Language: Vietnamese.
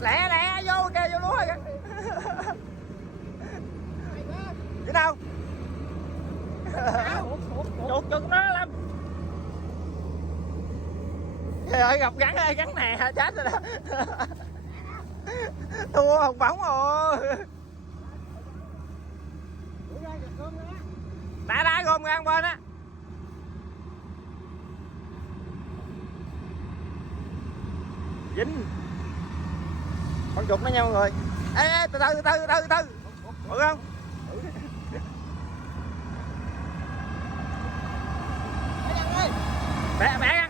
Lẹ lẹ vô kìa, vô lúa kìa. Chứ đâu chuột chuột nó lắm. Trời ơi gặp gắn ơi, gắn nè chết rồi đó. Thua học bổng rồi. Đã gom ra bên á. Dính con chuột nó nhau người. Ê từ từ bự không? Bẻ